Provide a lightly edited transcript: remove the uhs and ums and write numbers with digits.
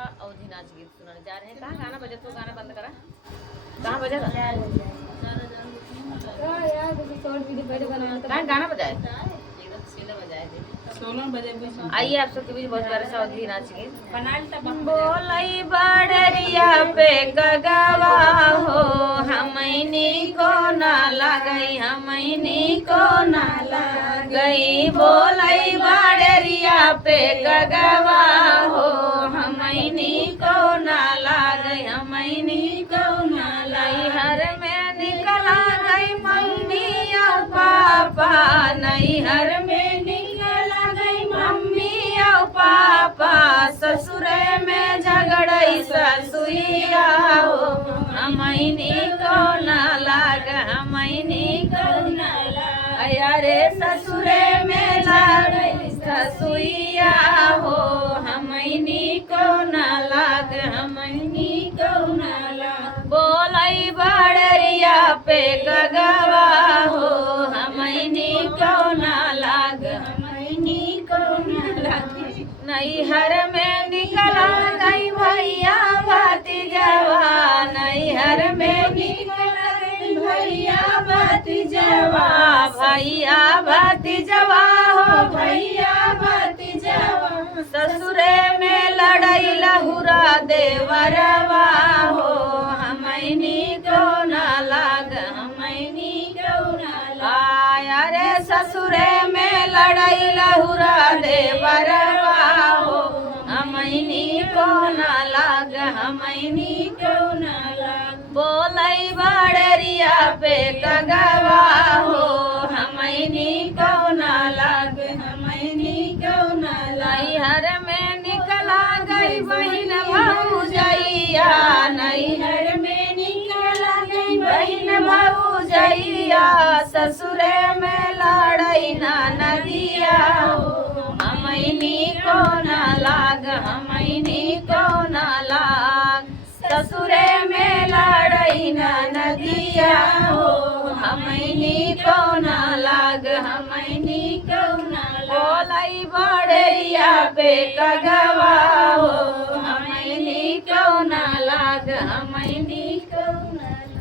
अवधि नाच गीत सुनाने जा रहे हैं। कहाँ गाना बजा? तो गाना बंद करा। कहाँ बजेगा? कहाँ गाना बजाए? एकदम सीधा बजाए थे। 16 बजे आइए आप सबके बीच बहुत प्यारा सा अवधि नाच गीत। बोलई बड़रिया पे गगवा हो, हमनी को ना लगई, हमनी को ना लगई। बोलई बड़रिया पे गगवा हो, हमनी को ना लगई, हमनी को ना लगई। हर में निकला गई मम्मी और पापा, नैहर में निकला गई मम्मी और पापा। ससुरे में झगड़ई ससुइया हो, हमनी को ना लाग, हमनी को ना लाग। अरे ससुरे में झगड़ई ससुइया हो, हमनी को ना लाग, हमनी को ना लाग। बोलई बड़रिया पे गगवा हो, हमनी को ना लाग, हमनी को ना लाग। नैहर में निकला गई भैया भतीजवा, नैहर में निकला गई भैया भतीजवा। भैया भतीजवा हो, भैया भतीजवा। ससुरे में लड़ई लहुरा देवरवा हो, हमनी को ना लाग, हमनी को ना लाग। अरे ससुरे में लड़ई लहुरा देवरवा हो, हमनी को ना लाग, हमनी को ना लाग। बोलई बड़रिया पे गगवा हो, हमनी को ना लाग, हमनी को ना लाग। नैहर में निकला गई बहिन भौजैया, नैहर में निकला गई बहिन भौजैया। ससुरे में लड़ई ननदिया हो, हमनी को ना लाग, हमनी को ना लाग। ससुरे में लड़ई ननदिया हो, हमनी को ना लाग, हमनी को ना लाग। बोलई बड़रिया पे गगवा हो,